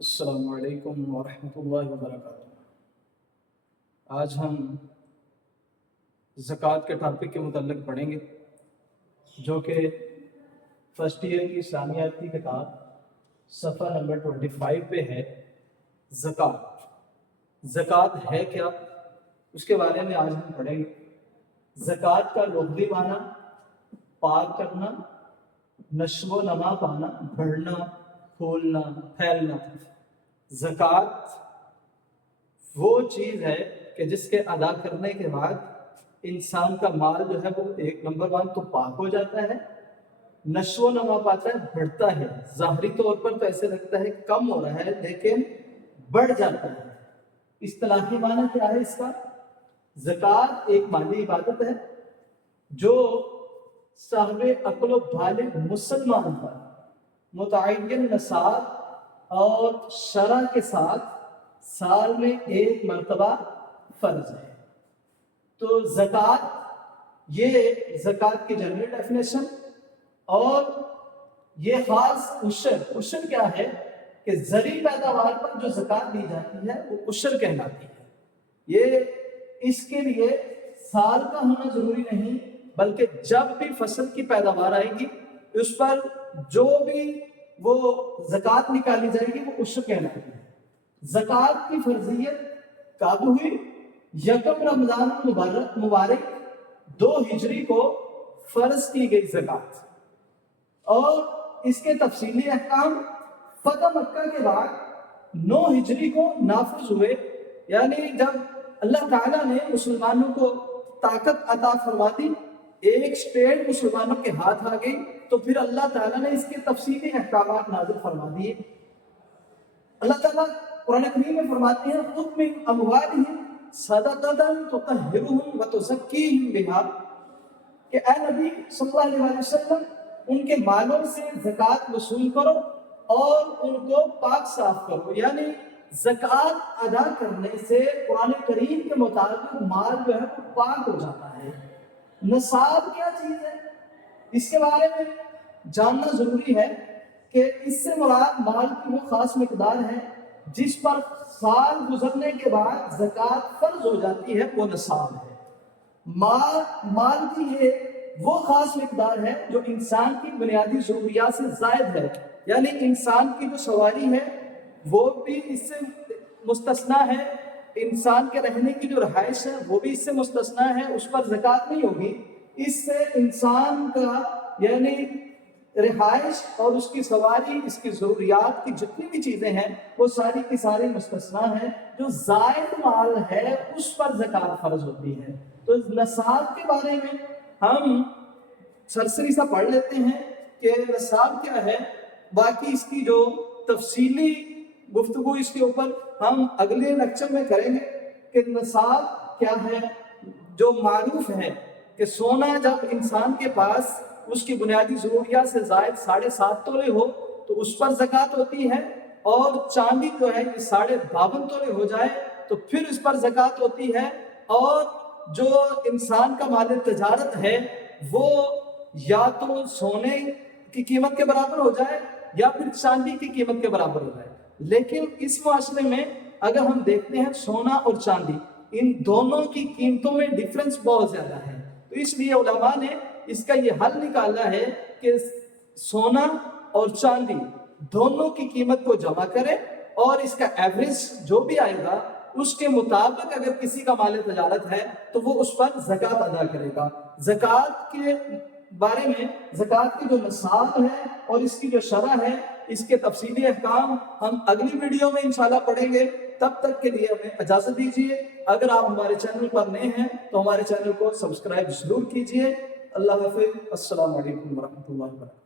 السلام علیکم ورحمۃ اللہ وبرکاتہ۔ آج ہم زکوٰۃ کے ٹاپک کے متعلق پڑھیں گے، جو کہ فرسٹ ایئر کی اسلامیات کی کتاب صفحہ نمبر 25 پہ ہے۔ زکوٰۃ زکوٰۃ ہے کیا، اس کے بارے میں آج ہم پڑھیں گے۔ زکوٰۃ کا لغوی معنی پاک کرنا، نشو و نما پانا، بڑھنا، پھولنا، پھیلنا۔ زکوٰۃ وہ چیز ہے کہ جس کے ادا کرنے کے بعد انسان کا مال جو ہے وہ ایک نمبر 1 تو پاک ہو جاتا ہے، نشو و نما پاتا ہے، بڑھتا ہے۔ ظاہری طور پر تو ایسے لگتا ہے کم ہو رہا ہے، لیکن بڑھ جاتا ہے۔ اصطلاحی معنی کیا ہے اس کا؟ زکوٰۃ ایک مالی عبادت ہے جو صاحب عقل و بالغ مسلمان پر متعین نصاب اور شرع کے ساتھ سال میں ایک مرتبہ فرض ہے۔ تو زکوٰۃ، یہ زکوٰۃ کی جنرل ڈیفینیشن، اور یہ خاص عشر کیا ہے کہ زرعی پیداوار پر جو زکوٰۃ دی جاتی ہے وہ عشر کہلاتی ہے۔ یہ اس کے لیے سال کا ہونا ضروری نہیں، بلکہ جب بھی فصل کی پیداوار آئے گی اس پر جو بھی وہ زکوٰۃ نکالی جائے گی وہ عشر کہلاتی ہے۔ زکوٰۃ کی فرضیت کب ہوئی؟ 1 رمضان مبارک 2 ہجری کو فرض کی گئی زکوٰۃ، اور اس کے تفصیلی احکام فتح مکہ کے بعد 9 ہجری کو نافذ ہوئے۔ یعنی جب اللہ تعالیٰ نے مسلمانوں کو طاقت عطا فرما دی، ایک سٹیٹ مسلمانوں کے ہاتھ آ گئی، تو پھر اللہ تعالیٰ نے اس کے تفصیلی احکامات نازل فرما دیے۔ اللہ تعالیٰ قرآن کریم میں فرماتے ہیں خُذْ مِنْ أَمْوَالِهِمْ صَدَقَةً تُطَهِّرُهُمْ وَتُزَكِّيهِمْ بِهَا، کہ اے نبی صلی اللہ علیہ وسلم ان کے مالوں سے زکوٰۃ وصول کرو اور ان کو پاک صاف کرو۔ یعنی زکوٰۃ ادا کرنے سے قرآن کریم کے مطابق مال جو ہے وہ پاک ہو جاتا ہے۔ نصاب کیا چیز ہے، اس کے بارے میں جاننا ضروری ہے کہ اس سے مراد مال کی وہ خاص مقدار ہے جس پر سال گزرنے کے بعد زکوٰۃ فرض ہو جاتی ہے، وہ نصاب ہے۔ مال کی یہ وہ خاص مقدار ہے جو انسان کی بنیادی ضروریات سے زائد ہے، یعنی انسان کی جو سواری ہے وہ بھی اس سے مستثنیٰ ہے، انسان کے رہنے کی جو رہائش ہے وہ بھی اس سے مستثنیٰ ہے، اس پر زکوٰۃ نہیں ہوگی۔ اس سے انسان کا یعنی رہائش اور اس کی سواری، اس کی ضروریات کی جتنی بھی چیزیں ہیں وہ ساری کی ساری مستثنیٰ ہیں۔ جو زائد مال ہے اس پر زکوٰۃ فرض ہوتی ہے۔ تو نصاب کے بارے میں ہم سرسری سا پڑھ لیتے ہیں کہ نصاب کیا ہے، باقی اس کی جو تفصیلی گفتگو اس کے اوپر ہم اگلے لیکچر میں کریں گے کہ نصاب کیا ہے۔ جو معروف ہے کہ سونا جب انسان کے پاس اس کی بنیادی ضروریات سے زائد 7.5 تولے ہو تو اس پر زکوٰۃ ہوتی ہے، اور چاندی جو ہے یہ 52.5 تولے ہو جائے تو پھر اس پر زکوٰۃ ہوتی ہے۔ اور جو انسان کا مال تجارت ہے وہ یا تو سونے کی قیمت کے برابر ہو جائے یا پھر چاندی کی قیمت کے برابر ہو جائے۔ لیکن اس معاشرے میں اگر ہم دیکھتے ہیں سونا اور چاندی، ان دونوں کی قیمتوں میں ڈیفرنس بہت زیادہ ہے، تو اس لیے علماء نے اس کا یہ حل نکالا ہے کہ سونا اور چاندی دونوں کی قیمت کو جمع کرے، اور اس کا ایوریج جو بھی آئے گا اس کے مطابق اگر کسی کا مال تجارت ہے تو وہ اس پر زکوٰۃ ادا کرے گا۔ زکوٰۃ کے بارے میں، زکوٰۃ کی جو نصاب ہے اور اس کی جو شرح ہے، اس کے تفصیلی احکام ہم اگلی ویڈیو میں انشاءاللہ پڑھیں گے۔ تب تک کے لیے ہمیں اجازت دیجیے۔ اگر آپ ہمارے چینل پر نئے ہیں تو ہمارے چینل کو سبسکرائب ضرور کیجیے۔ اللہ حافظ۔ السلام علیکم ورحمۃ اللہ وبرکاتہ۔